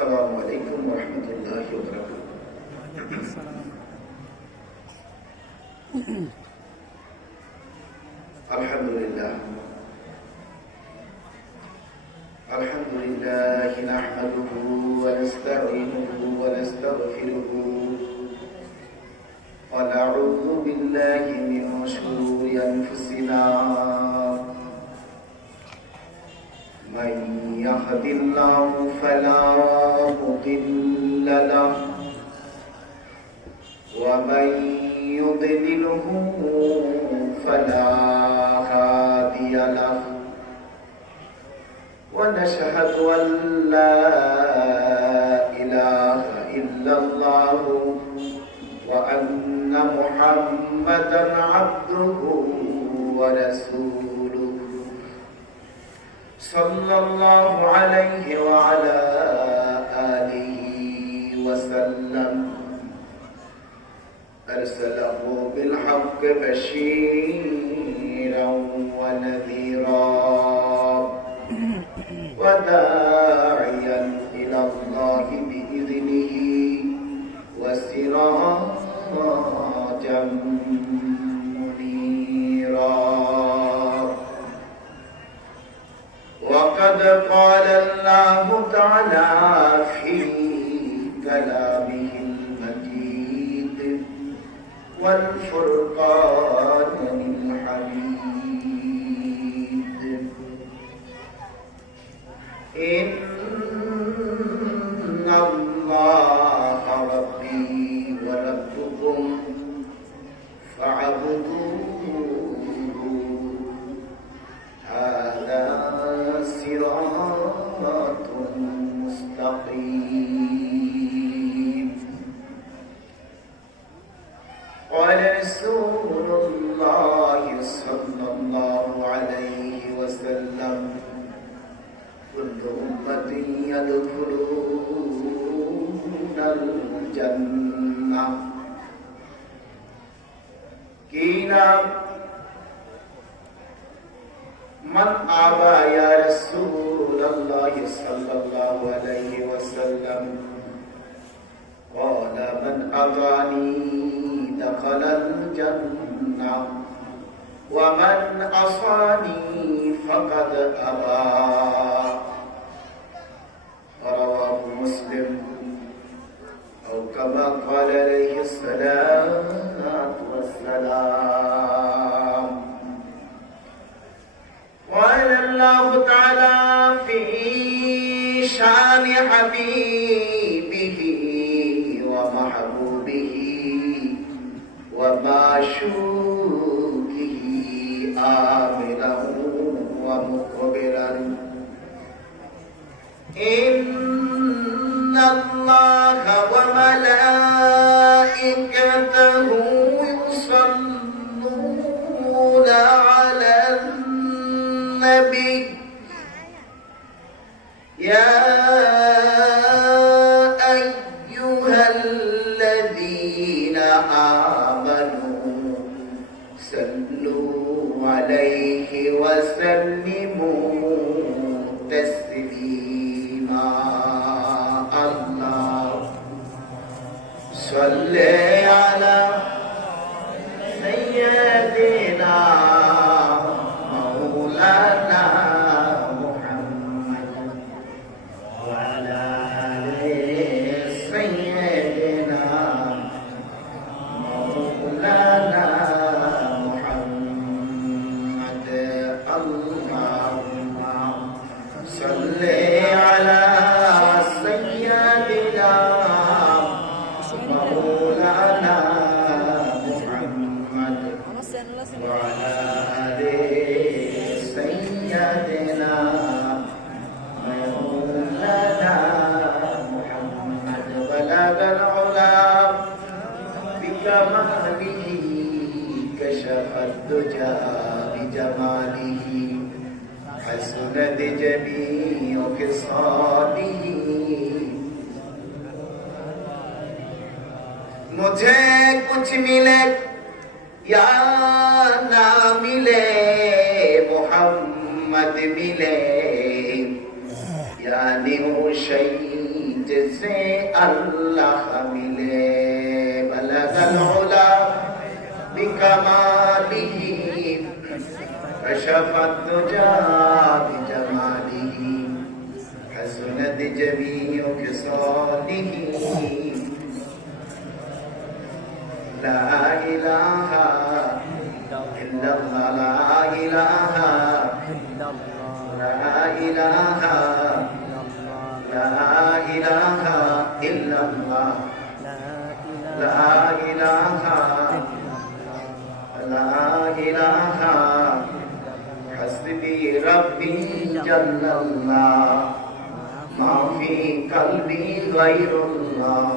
السلام عليكم ورحمة الله وبركاته. الحمد لله نحمده ونستعينه ونستغفره ونعوذ بالله من شرور أنفسنا من يهد الله فلا مضل له ومن يضلله فلا هادي له ونشهد أن لا إله إلا الله وأن محمدا عبده ورسوله صلى الله عليه وعلى آله وسلم أرسله بالحق بشيرا ونذيرا وداعيا إلى الله بإذنه وسراجا منيرا. وقد قال الله تعالى في كلامه المجيد والفرقان الحميد: إن الله ربي وربكم فاعبدوه هذا صراط مستقيم. قال رسول الله صلى الله عليه وسلم: كل أمتي يدخلون الجنة. قيل: من أبى يا رسول الله صلى الله عليه وسلم؟ قال: من أطاعني دخل الجنة ومن عصاني فقد أبى. رواه مسلم، أو كما قال عليه الصلاة والسلام. قال الله تعالى في شان حبيبه ومحبوبه ومعشوقه آمنا ومقبلا: إن الله وملائكته يصلون على النبي يا أيها الذين آمنوا صلوا عليه وسلموا تسليما. الله صل على سيدنا مولانا محمد وعلى آل سيدنا مولانا محمد. اللهم صل على سيدنا مولانا محمد وعلى آل سيدنا مولانا محمد. بلغ العلا بكماله كشف الدجى بجماله حسنت جميع خصاله. मुझे कुछ मिले या ना मिले मोहम्मद मिले यानी वो शही जिसे अल्लाह मिले बलगल उला बिकमालिही कशफत दुजा बिजमालिही हसनत जमीउ खिसालिही ला इलाहा इल्लल्लाह ला इलाहा ला इलाहा ला इलाहा इल्लल्लाह ला इलाहा ला इलाहा हस्बी रब्बी जल्लल्लाह मा फी कल्बी गैरुल्लाह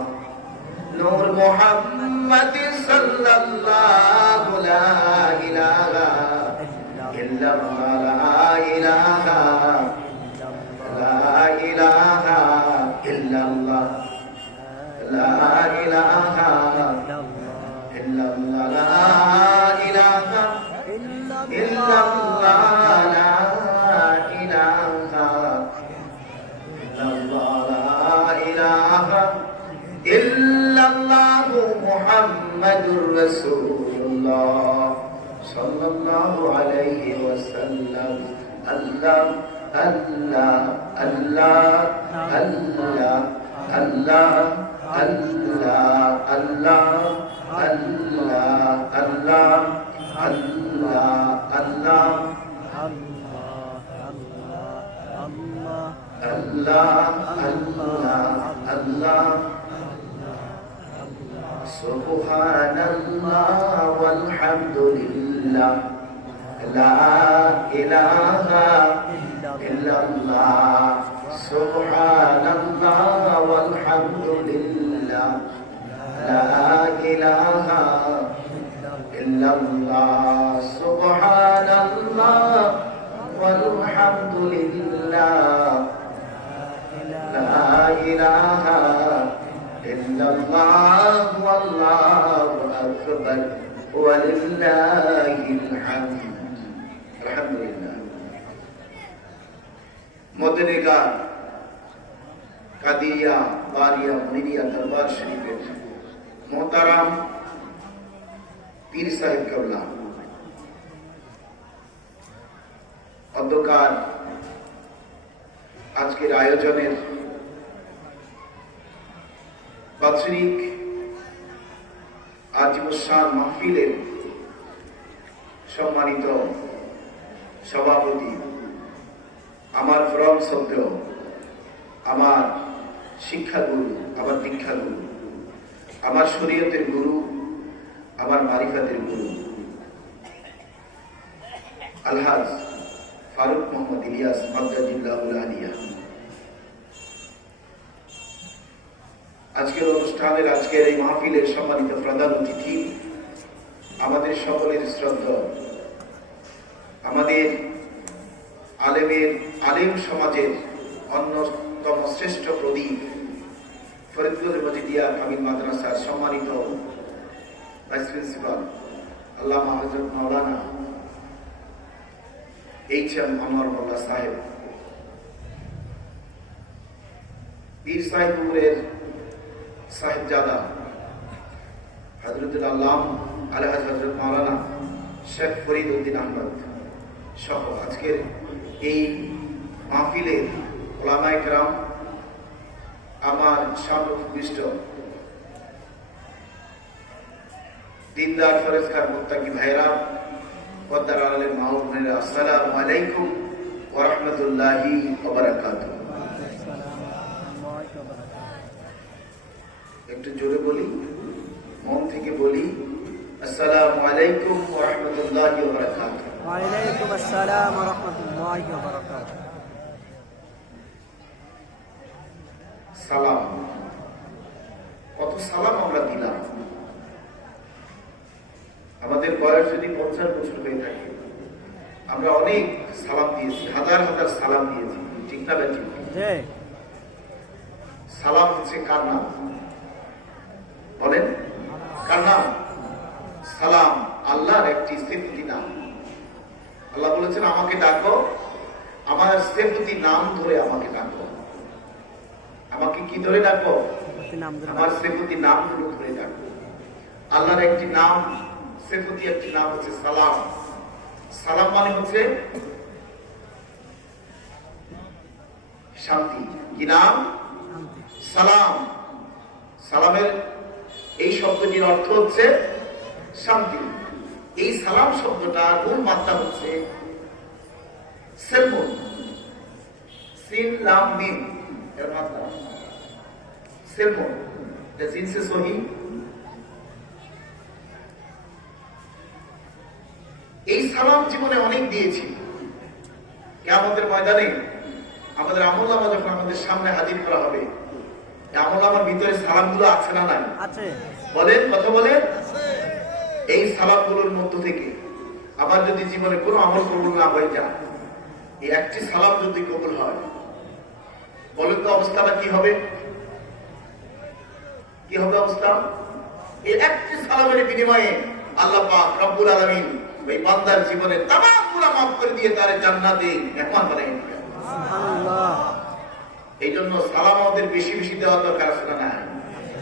नूर मुहम्मद सल्लल्लाहु ला इलाहा इल्लल्लाह ला इलाहा ला इलाहा इल्लल्लाह ला इलाहा इल्लल्लाह ला इलाहा इल्लल्लाह ला इलाहा इल्लल्लाह ला इलाहा इल्लल्लाह मुहम्मदुर रसूलुल्लाह सल्लल्लाहु अलैहि वसल्लम अल्लाह अल्लाह अल्लाह अल्लाह अल्लाह अल्लाह अल्लाह अल्लाह अल्लाह अल्लाह अल्लाह अल्लाह अल्लाह अल्लाह सुब्हानल्लाह वल्हम्दुलिल्लाह ला इलाहा इल्लल्लाह सुब्हानल्लाह वल्हम्दुलिल्लाह ला इलाहा इल्लल्लाह सुब्हानल्लाह वल्हम्दुलिल्लाह ला इलाहा इल्लल्लाह वल्लाहु अकबर वलिल्लाहिल हम्द अल्हम्दुलिल्लाह मदीने का कादिया बारिया मुनिया दरबार शरीफের मोहताराम पीर साहिब केबला অধ্যকার আজকের আয়োজনের বাৎসরিক আজিমুসান মাহফিলের সম্মানিত সভাপতি আমার পরম শ্রদ্ধ আমার শিক্ষাগুরু আমার দীক্ষাগুরু আমার শরীয়তের গুরু আমার মারিফাতের গুরু আলহাজ ফারুক মোহাম্মদ ইলিয়াস মাদ্দাজিল্লাহুল আলিয়া আজকের অনুষ্ঠানের আজকের এই মাহফিলের সম্মানিত প্রধান অতিথি আমাদের সকলের শ্রদ্ধা আমাদের আলেম সমাজের অন্যতম শ্রেষ্ঠ প্রদীপ ফরিদপুর মজিদিয়া কামিল মাদ্রাসার সম্মানিত ভাইস প্রিন্সিপাল আল্লামা হযরত মাওলানা এইচ.এম. আনোয়ার মোল্লা সাহেব পীর সাহেবপুরের সাহেবজাদা হযরতুল আল্লাম আলহাজ হযরত মাওলানা শেখ ফরিদ উদ্দিন আহমদ সহ আজকের এই মাহফিলের উলামায়ে কেরাম আমার শামুখবিষ্ট দিনদার ফরেজগার মুত্তাকি ভাইরা পর্দার আড়ালের মা ও বোনেরা আসসালামু আলাইকুম ওয়া রাহমাতুল্লাহি ওয়া বারাকাতুহু। একটু জোরে বলি, মন থেকে বলি, আসসালামু আলাইকুম ওয়া রাহমাতুল্লাহি ওয়া বারাকাতুহু। ওয়া আলাইকুম আসসালাম ওয়া রাহমাতুল্লাহি ওয়া বারাকাতুহু। সালাম, কত সালাম আমরা দিলাম। আমাদের বয়স যদি 50 বছর হয়ে থাকে আমরা অনেক সালাম দিয়েছি, হাজার হাজার সালাম দিয়েছি, ঠিক না বেটি? সালাম হচ্ছে কার নাম বলেন? কার নাম? সালাম আল্লাহর একটি সিফতি নাম। আল্লাহ বলেছেন আমাকে ডাকো, আমার সিফতি নাম ধরে আমাকে ডাকো। আমাকে কি ধরে ডাকো? প্রতি নাম ধরে আমার ডাকো। সেফতি নাম ধরে ডাকো। আল্লাহর একটি নাম, সেফতি একটি নাম হচ্ছে সালাম। সালাম মানে হচ্ছে শান্তি। কি নাম? শান্তি। সালাম। সালামের এই শব্দটির অর্থ হচ্ছে শান্তি। এই সালাম শব্দটা মূল মাত্রা হচ্ছে সেলমুন, সিন লাম মিম এর মাত্রা সেলমুন। এটা জিনসে সহি। এই সালাম জীবনে অনেক দিয়েছি। কিয়ামতের ময়দানে আমাদের আমলনামা যখন আমাদের সামনে হাজির করা হবে, আমলনামার ভিতরে সালামগুলো আছে না নাই? আছে। বলেন, কথা বলেন। এই সালামগুলোর মধ্য থেকে আমার যদি জীবনে কোনো আমল কবুল না হয়ে যায়, এই একটি সালাম যদি কবুল হয়, বলেন তো অবস্থাটা কি হবে? কি হবে অবস্থা? এই একটি সালামের বিনিময়ে আল্লাহ পাক রব্বুল আলামিন ওই বান্দার জীবনে তামাম গুনাহ মাফ করে দিয়ে তার জান্নাতে মেহমান বানিয়ে দিবেন। সুবহানাল্লাহ। এই জন্য সালাম আমাদের বেশি বেশি দেওয়া দরকার আছে না?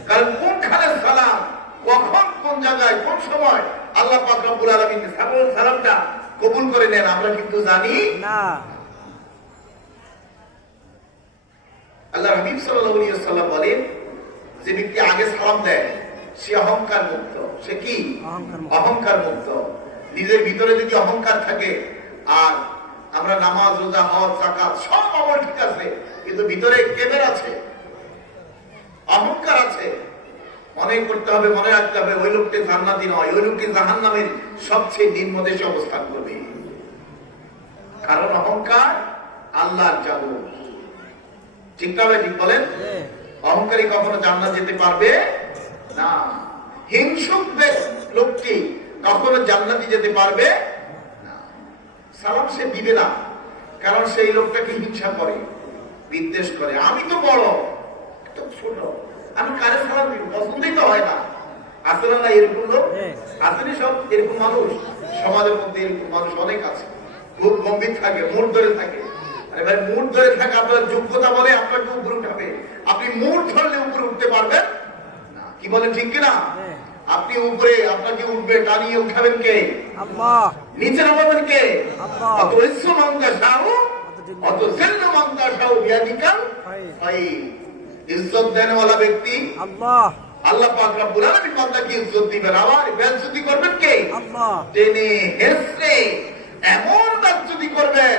কারণ কোনখানে সালাম, কখন, কোন জায়গায়, কোন সময় আল্লাহ পাক রব্বুল আলামিন সালামটা কবুল করে নেন আমরা কিন্তু জানি না। আল্লাহ হাবিব সাল্লাল্লাহু আলাইহি ওয়াসাল্লাম বলেন, যে ব্যক্তি আগে সালাম দেয় সে অহংকার মুক্ত। সে কি? অহংকার মুক্ত। নিজের ভিতরে যদি অহংকার থাকে, আর আমরা নামাজ, রোজা, হজ, যাকাত সব আমল ঠিক আছে, কিন্তু ভিতরে কেবের আছে, অহংকার আছে, মনে করতে হবে, মনে রাখতে হবে ওই লোকটি জান্নাতি নয়, ওই লোকটি জাহান্নামের সবচেয়ে নিম্ন দেশে অবস্থান করবে। কারণ অহংকার আল্লাহর জাদু। ঠিক না ভাই? ঠিক বলেন। অহংকারী কখনো জান্নাত যেতে পারবে না। হিংসুক লোকটি কখনো জান্নাতে যেতে পারবে না। সালাম সে দিবে না, কারণ সেই লোকটাকে হিংসা করে, বিদ্বেষ করে। আমি তো বড়, এত ছোট, আমি কারে সালাম দিব? পছন্দই তো হয় না। আসলে না এরকম লোক? আসলে সব এরকম মানুষ সমাজের মধ্যে, এরকম মানুষ অনেক আছে। খুব গম্ভীর থাকে, মুড ধরে থাকে। আরে ভাই, মুড ধরে থাকে আপনার যোগ্যতা বলে আপনাকে উপরে উঠাবে। আপনি মুড ধরলে উপরে উঠতে পারবেন না। কি বলেন, ঠিক কিনা? আপনি উপরে, আপনাকে উঠবে, টানিয়ে উঠাবেন কে? আল্লাহ। নিচে নামাবেন কে? আল্লাহ। অত ইজ্জত মানতা শাও, অত জিল্ল মানতা শাও বিয়াদিকাল খায়র। ইজ্জত দেনওয়ালা ব্যক্তি আল্লাহ। আল্লাহ পাক রব্বুল আলামিন বান্দাকে ইজ্জত দিবেন, আবার বেইজ্জতি করবেন কে? আল্লাহ। টেনে হেসে এমন বেইজ্জতি করবেন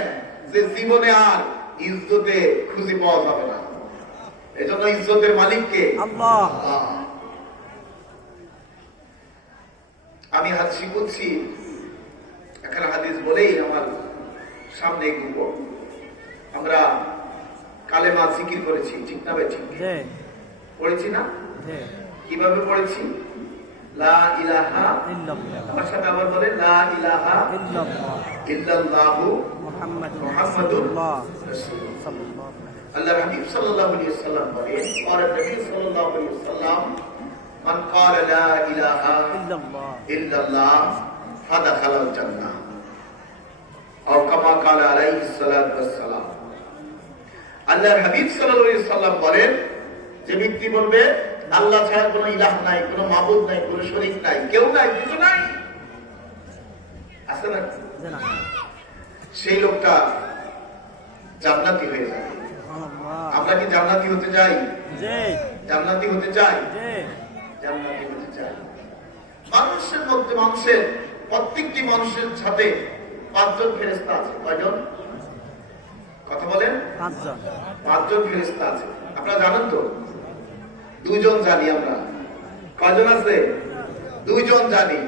যে জীবনে আর ইজ্জতে খুঁজে পাওয়া যাবে না। এজন্য ইজ্জতের মালিক কে? আল্লাহ। আমি হাদিস বলছি, একটা হাদিস বলেই আমার সামনে এগোব। আমরা কালেমা জিকির করেছি, ঠিক না ভাই? ঠিক পড়েছি না? কিভাবে পড়েছি? লা ইলাহা ইল্লাল্লাহ। আমার সাথে আবার বলে, লা ইলাহা ইল্লাল্লাহু মুহাম্মাদুর রাসূলুল্লাহ। আল্লাহর হাবিব সাল্লাল্লাহু আলাইহি ওয়াসাল্লাম বলেন, আর নবী সাল্লাল্লাহু আলাইহি ওয়াসাল্লাম, মান ক্বালা লা ইলাহা ইল্লাল্লাহ ফাদাখালাল জান্নাহ, আও কামা ক্বালা আলাইহিস সালাতু ওয়াস সালাম। আল্লাহর হাবিব সাল্লাল্লাহু আলাইহি ওয়াসাল্লাম বলেন, যে ব্যক্তি বলবে আল্লাহ ছাড়া কোনো ইলাহ নাই, কোনো মাবুদ নাই, কোনো শরীক নাই, কেউ নাই, কিছু নাই, আছে না? সেই লোকটা জান্নাতি হয়ে যাবে। আমরা কি জান্নাতি হতে চাই? জান্নাতি হতে চাই? জান্নাতি হতে চাই। মানুষের মধ্যে, মানুষের প্রত্যেকটি মানুষের সাথে 5 জন ফেরেশতা আছে। কয়জন? কথা বলেন। 5 জন ফেরেশতা আছে। আপনারা জানেন তো? 2 জন জানি আমরা। কয়জন আছে? 2 জন জানি।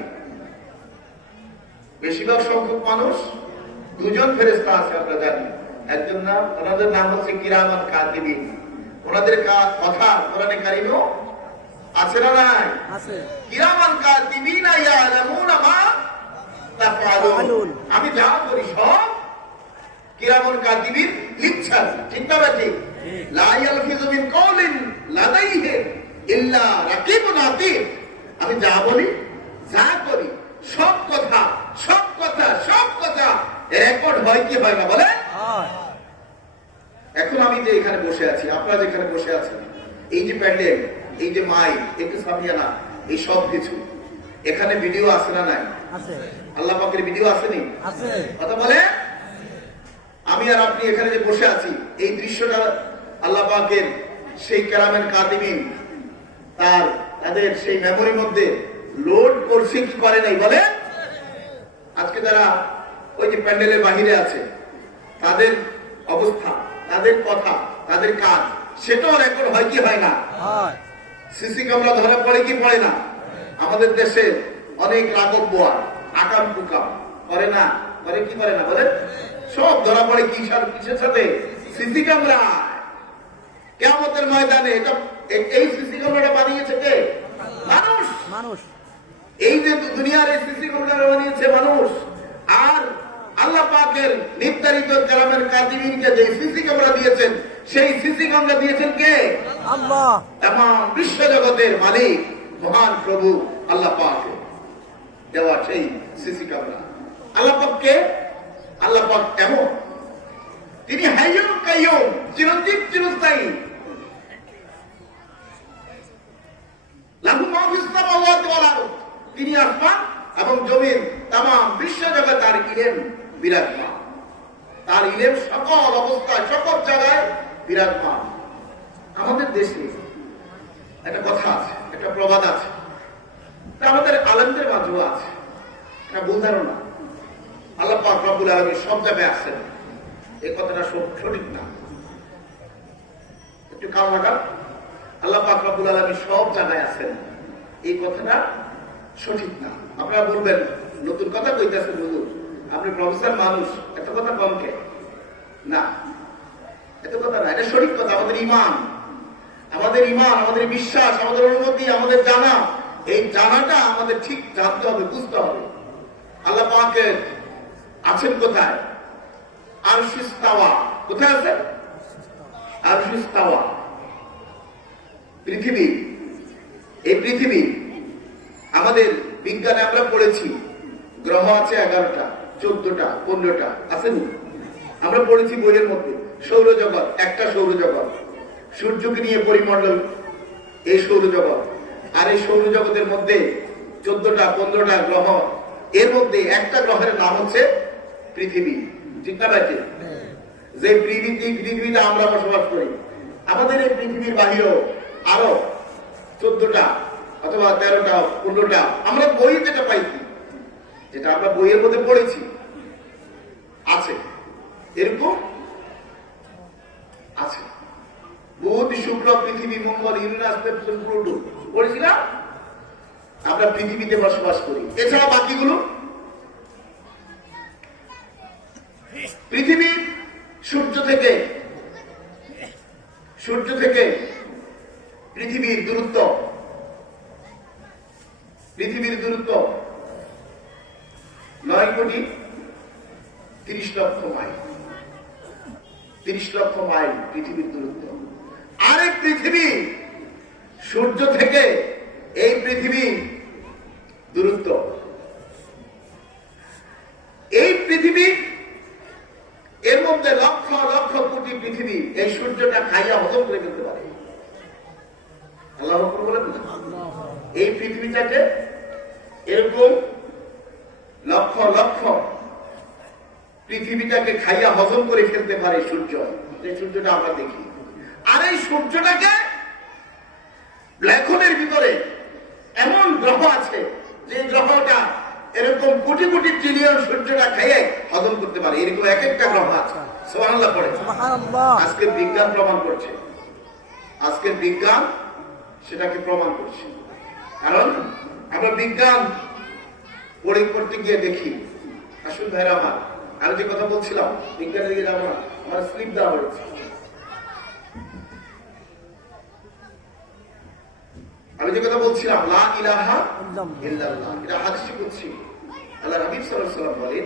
বেশিরভাগ সংখ্যক মানুষ 2 জন ফেরেশতা আছে আমরা জানি। একজন নাম, ওনাদের নাম হচ্ছে কিরামান কাতিবিন। ওনাদের কথা কোরআনে কারিমেও আছে না নাই? আছে। কিরামান কাতিবিন ইয়ালামুনা মা তাফআলুন। আমি যা করি সব কিরামান কাতিবিন লিখছেন। ঠিক না ভাই? লা ইয়ালফিযু মিন কাওলিন লাদাইহি ইল্লা রাকিবুন আতীদ। আমি যা বলি, যা করি, সব কথা রেকর্ড হয় কি হয় না বলে? এখন আমি যে এখানে বসে আছি, আপনারা যেখানে বসে আছেন, এই যে প্যান্ডেল, এই যে মাইক, একটু সামিয়ানা, এই সব কিছু এখানে ভিডিও আছে না নাই? আছে। আল্লাহ পাকের ভিডিও আসেনি? আছে। কথা বলে। আমি আর আপনি এখানে যে বসে আছি, এই দৃশ্যটা আল্লাহ পাকের সেই কেরামের কাতিমিন তাদের সেই মেমোরির মধ্যে লোড করছে কি করে নাই বলে? আজকে যারা ওই যে প্যান্ডেলের বাহিরে আছে, তাদের অবস্থা, তাদের কথা, তাদের কাজ, সেটাও রেকর্ড হয় কি হয় না? হয়। সিসি ক্যামেরা ধরা পড়ে কি পড়ে না? আমাদের দেশে অনেক রাগব বোয়া, আকাম কুকাম করে না, করে কি করে না বলে? সব ধরা পড়ে কিসের সাথে? CC camera. কিয়ামতের ময়দানে এই সিসি ক্যামেরাটা বানিয়েছে কে? মানুষ। মানুষ। এই যে দুনিয়ার এই সিসি ক্যামেরা বানিয়েছে মানুষ। আর আল্লাহ পাকের নির্ধারিত কেরামের কাতিমিনকে যে সিসি ক্যামেরা দিয়েছেন, সেই সিসি ক্যামেরা দিয়েছেন কে? আল্লাহ। তামাম বিশ্ব জগতের মালিক মহান প্রভু আল্লাহ পাক দেওয়া সেই সিসি ক্যামেরা। আল্লাহ পাককে, আল্লাহ পাক এমন, তিনি হাইয়ুল কাইয়ুম, চিরঞ্জীব চিরস্থায়ী। লাহু মা ফিস সামাওয়াতি ওয়াল আরদ, তিনি আসমান এবং জমিন তামাম বিশ্ব জগতে তার ইলম বিরাজমান। তার ইলম সকল অবস্থায়, সকল জায়গায় বিরাজমান। আমাদের দেশে একটা কথা আছে, একটা প্রবাদ আছে, তা আমাদের আলেমদের মাঝেও আছে, এটা ভুল ধারণা। আল্লাহ পাক রব্বুল আলামিন সব জায়গায় আছেন, এই কথাটা সঠিক না। একটু কান লাগান। আল্লাহ পাক রব্বুল আলামিন সব জায়গায় আছেন, এই কথাটা সঠিক না। আপনারা বলবেন নতুন কথা কইতেছেন হুজুর, আপনি প্রফেসর মানুষ, এত কথা কম কে? না, এত কথা না, এটা সঠিক কথা। আমাদের ইমান, আমাদের বিশ্বাস, আমাদের অনুমতি, আমাদের জানা, এই জানাটা আমাদের ঠিক জানতে হবে, বুঝতে হবে। আল্লাহ পাকের আছেন কোথায়? আরশিস তাওয়া। কোথায় আছেন? আরশিস তাওয়া। পৃথিবী, এই পৃথিবী আমাদের বিজ্ঞানে আমরা পড়েছি গ্রহ আছে 11টা, 14টা, 15টা, আছে না? আমরা পড়েছি বইয়ের মধ্যে। সৌরজগৎ, একটা সৌরজগৎ, সূর্যকে নিয়ে পরিমণ্ডল, এই সৌরজগৎ। আর এই সৌরজগতের মধ্যে 14টা, 15টা গ্রহ, এর মধ্যে একটা গ্রহের নাম হচ্ছে পৃথিবী। ঠিক না ভাই? যে পৃথিবীতে আমরা বসবাস করি, আমাদের এই পৃথিবীর বাহিরেও আরো 14টা অথবা 13টা, 15টা আমরা বই যেটা পাইছি, যেটা আমরা বইয়ের মধ্যে পড়েছি, আছে এরকম আছে। বুধ, শুক্র, পৃথিবী, মঙ্গল, ইউরেনাস, নেপচুন, প্লুটো পড়েছিলাম। আমরা পৃথিবীতে বসবাস করি। এছাড়া বাকিগুলো পৃথিবী সূর্য থেকে পৃথিবীর দূরত্ব 9,30,00,000 মাইল। 30,00,000 মাইল পৃথিবীর দূরত্ব। আরেক পৃথিবী সূর্য থেকে এই পৃথিবীর দূরত্ব, এই পৃথিবী, এর মধ্যে লক্ষ লক্ষ কোটি পৃথিবী এই সূর্যটা খাইয়া হজম করে ফেলতে পারে। আল্লাহ বলেন এই পৃথিবীটাকে এরকম লক্ষ লক্ষ পৃথিবীটাকে খাইয়া হজম করে ফেলতে পারে সূর্য। এই সূর্যটা আমরা দেখি। আর এই সূর্যটাকে ব্ল্যাক হোলের ভিতরে এমন গ্রহ আছে যে গ্রহটা এরকম কোটি কোটি ট্রিলিয়ন সূর্যটা খাইয়ে হজম করতে পারে। এরকম এক একটা গ্রহ আছে। সুবহানাল্লাহ পড়ে। আজকে বিজ্ঞান প্রমাণ করছে, আজকের বিজ্ঞান সেটাকে প্রমাণ করছে। কারণ আমরা বিজ্ঞান পড়তে গিয়ে দেখি, আসুন ভাইরা আমার, আমি যে কথা বলছিলাম বিজ্ঞানের দিকে যাবো না, আমার স্লিপ দেওয়া হয়েছে। আমি যে কথা বলছিলাম লা ইলাহা ইল্লাল্লাহ, এটা হাদিসে কুদসি। আল্লাহ নবী সাল্লাল্লাহু আলাইহি ওয়াসাল্লাম বলেন,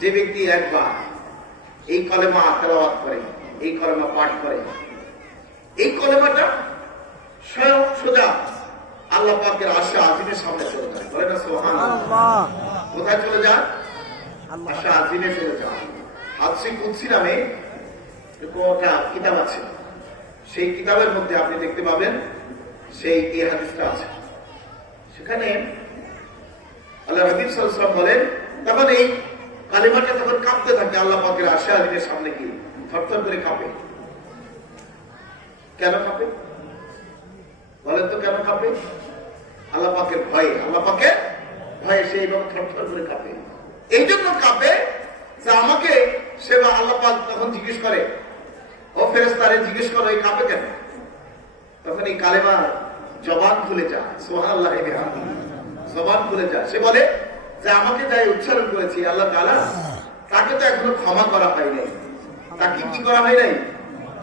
যে ব্যক্তি একবার এই কলেমা তেলাওয়াত করে, এই কলেমা পাঠ করে, এই কলেমাটা স্বয়ং সোজা আল্লাহ পাকের আরশে আজিমের সামনে চলে যায়। বলে না সুবহানাল্লাহ। কোথায় চলে যায়? আরশে আজিমে চলে যায়। হাদিসে কুদসি নামে এরকম একটা কিতাব আছে, সেই কিতাবের মধ্যে আপনি দেখতে পাবেন সেই এই হাদিসটা আছে। সেখানে আল্লাহ হাবিব সাল্লাল্লাহু আলাইহি ওয়াসাল্লাম বলেন, তখন এই কালিমাটা তখন কাঁপতে থাকে আল্লাহ পাকের আরশে আজিমের সামনে গিয়ে থরথর করে কাঁপে। কেন কাঁপে বলেন তো? কেন কাঁপে? আল্লাহ পাকের ভয়ে, আল্লাহ পাকের ভয়ে সেইভাবে থরথর করে কাঁপে। এই জন্য কাঁপে যে আমাকে সেবা আল্লাহ পাক তখন জিজ্ঞেস করে, ও ফেরেশতারে জিজ্ঞেস করো এই কাঁপে কেন? তখন এই কালেমা জবান খুলে যায়, সুবহানাল্লাহি ওয়া বিহামদিহি, জবান খুলে যায়। সে বলে যে আমাকে যাই উচ্চারণ করেছি আল্লাহ তাআলা, তাকে তো এখনো ক্ষমা করা হয় নাই। তাকে কি করা হয় নাই?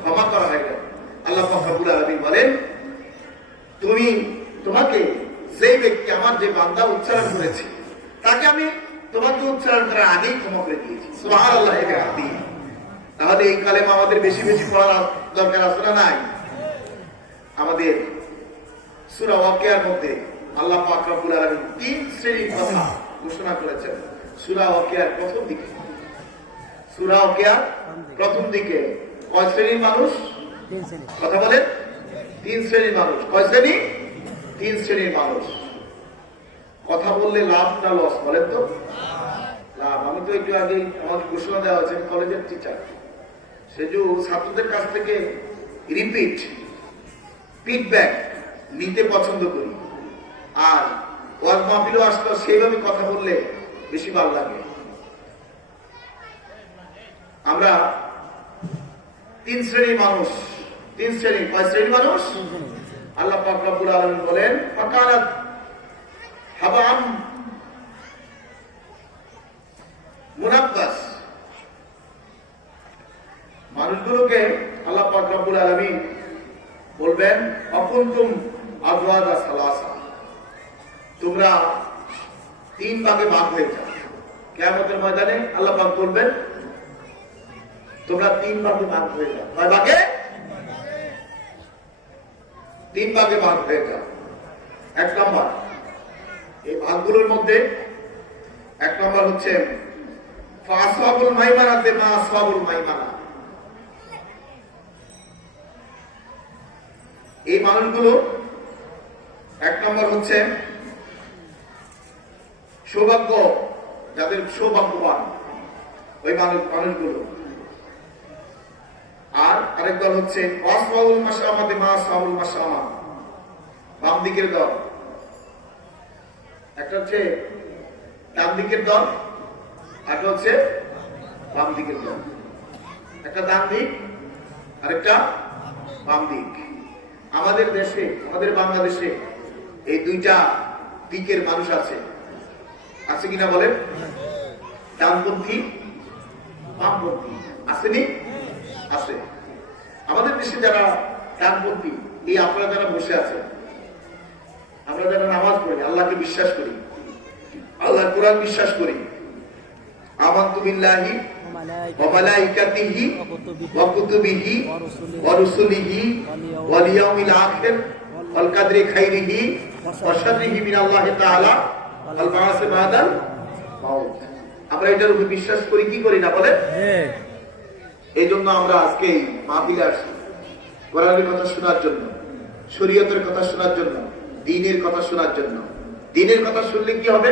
ক্ষমা করা হয় নাই। আল্লাহ পাক রব্বুল আলামিন বলেন, তোমাকে যেই ব্যক্তি আমার যে বান্দা উচ্চারণ করেছে তাকে আমি তোমাকে উচ্চারণ করার আগেই ক্ষমা করে দিয়েছি। সুবহানাল্লাহি ওয়া বিহামদিহি। তাহলে এই কালেমা আমাদের বেশি বেশি পড়ার দরকার আছে না নাই? আমাদের সূরা ওয়াকিয়ার মধ্যে আল্লাহ পাক রব্বুল আলামিন 3 শ্রেণীর কথা ঘোষণা করেছেন। সূরা ওয়াকিয়ার প্রথম দিকে, সূরা ওয়াকিয়ার প্রথম দিকে কয় শ্রেণীর মানুষ? 3 শ্রেণী। কথা বলেন। 3 শ্রেণীর মানুষ। কয় শ্রেণী? 3 শ্রেণীর মানুষ। কথা বললে লাভ না লস বলেন তো? লাভ। আমি তো একটু আগে আমাকে ঘোষণা দেওয়া হয়েছে, কলেজের টিচার, সেজু ছাত্রদের কাছ থেকে ফিডব্যাক নিতে পছন্দ করি। আর ওয়াজ মাহফিলও আসলে সেইভাবে কথা বললে বেশি ভালো লাগে। আমরা 3 শ্রেণীর মানুষ। 3 শ্রেণী। কয় শ্রেণীর মানুষ? আল্লাহ পাক রব্বুল আলামিন বলেন, ফাকারাত হাবাম মুনাব্বাস। মানুষগুলোকে আল্লাহ পাক রব্বুল আলামিন বলবেন, অকুনতুম আজওয়াজা সালাসা, তোমরা 3 ভাগে ভাগ হয়ে যাও। কিয়ামতের ময়দানে আল্লাহ পাক বলবেন, তোমরা 3 ভাগে ভাগ হয়ে যাও। কয় ভাগে? 3 ভাগে ভাগ হয়ে যাও। 1 নম্বর, এই ভাগগুলোর মধ্যে 1 নম্বর হচ্ছে ফাসহাবুল মাইমানাতে মা আসহাবুল মাইমানা। এই মানুষগুলো 1 নম্বর হচ্ছে সৌভাগ্য, যাদের সৌভাগ্যবান ওই মানুষগুলো। আর আরেক দল হচ্ছে আসহাবুল মাশআমাতে মা আসহাবুল মাশআমা, বাম দিকের দল। একটা হচ্ছে ডান দিকের দল, একটা হচ্ছে বাম দিকের দল। একটা ডান দিক, আরেকটা বাম দিক। আমাদের দেশে, আমাদের বাংলাদেশে এই 2টা দিকের মানুষ আছে। আছে কিনা বলেন? ডানপন্থী, বামপন্থী। আসেনি? আছে। আমাদের দেশে যারা ডানপন্থী, এই আপনারা যারা বসে আছেন, আমরা যারা নামাজ পড়ি, আল্লাহকে বিশ্বাস করি, আল্লাহর কোরআন বিশ্বাস করি, আমানতু বিল্লাহি ওয়া মালাইকাতিহি ওয়া কুতুবিহি ওয়া রুসুলিহি ওয়াল ইয়াউমিল আখির ওয়াল কদরি খাইরিহি ওয়া শাররিহি মিনাল্লাহি তাআলা ওয়াল বা'সি বাদাল মাউত। আমরা এটার উপর বিশ্বাস করি কি করি না বলেন? এই জন্য আমরা আজকে এই মাহফিলে আসছি, কোরআনের কথা শোনার জন্য, শরীয়তের কথা শোনার জন্য, দ্বীনের কথা শোনার জন্য। দ্বীনের কথা শুনলে কি হবে?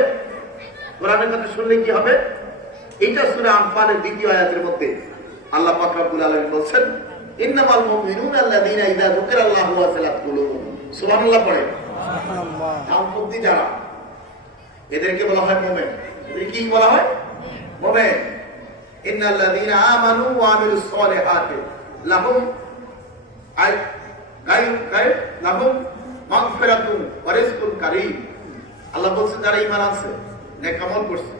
কোরআনের কথা শুনলে কি হবে? এইটা সূরা আনফালের 2য় আয়াতের মধ্যে আল্লাহ পাক রব্বুল আলামিন বলেন, ইন্নামাল মুমিনুনা আল্লাযীনা ইযা যুকিরাল্লাহু ওয়াজিলাত কুলুবুহুম। সুবহানাল্লাহ পড়ে। সুবহানাল্লাহ। ডানপন্থী যারা, এদেরকে বলা হয় মুমিন। এদের কি বলা হয়? মুমিন। ইন্নাল্লাযীনা আমানু ওয়া আমিলুস সালিহাতি লাহুম লাহুম মাগফিরাতুন ওয়া রিজকুন কারীম। আল্লাহ বলেন যারা ঈমান আনছে, নেক আমল করছে,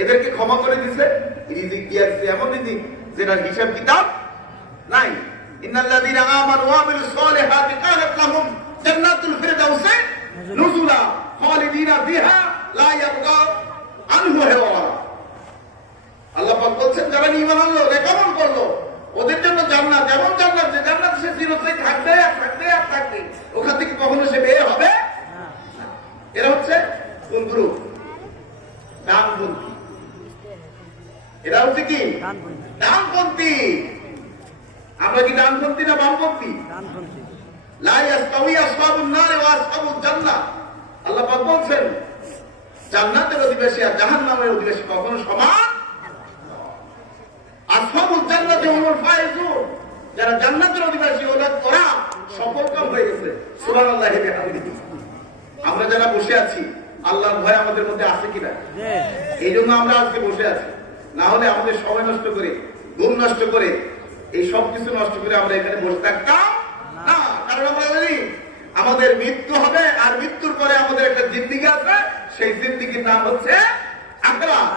এদেরকে ক্ষমা করে দিয়েছে, রিজিক দিয়েছে, এমন রিজিক যেটা হিসাব কিতাব নাই। ইন্নাল্লাযীনা আমানু ওয়া আমিলুস সালিহাতি কানাত লাহুম জান্নাতুল ফিরদাউসি নুজুলা খালিদিনা ফিহা লা ইয়াবগা আনহু হাওয়া। আল্লাহ পাক বলেন যারা ঈমান আনলো, নেক আমল করলো, ওদের জন্য জান্নাত, যেমন জান্নাত, যে জান্নাত সে চিরস্থায়ী থাকবে আর থাকবে আর থাকবে, ওখান থেকে কখনো সে বের হবে না। এরা হচ্ছে কোন গ্রুপ? ডানপন্থী। এরা হচ্ছে কি? ডানপন্থী। আমরা কি ডানপন্থী না বামপন্থী? ডানপন্থী। লা ইয়াস্তাউই আসহাবুন নার ওয়া আসহাবুল জান্নাহ। আল্লাহ পাক বলছেন জান্নাতের অধিবাসী আর জাহান্নামের অধিবাসী কখনো সমান। আসহাবুল জান্নাতি হুমুল ফায়েজুন, যারা জান্নাতের অধিবাসী ওরা সফলকাম হয়ে গেছে। সুবহানাল্লাহি ওয়া বিহামদিহি। আমরা যারা বসে আছি আল্লাহর ভয় আমাদের মধ্যে আছে কিনা? এই জন্য আমরা আজকে বসে আছি। না হলে আমাদের সময় নষ্ট করে, ঘুম নষ্ট করে, এই সব কিছু নষ্ট করে আমরা এখানে বসে থাকতাম না। কারণ আমরা জানি আমাদের মৃত্যু হবে, আর মৃত্যুর পরে আমাদের একটা জিন্দেগি আছে, সেই জিন্দেগির নাম হচ্ছে আখিরাত।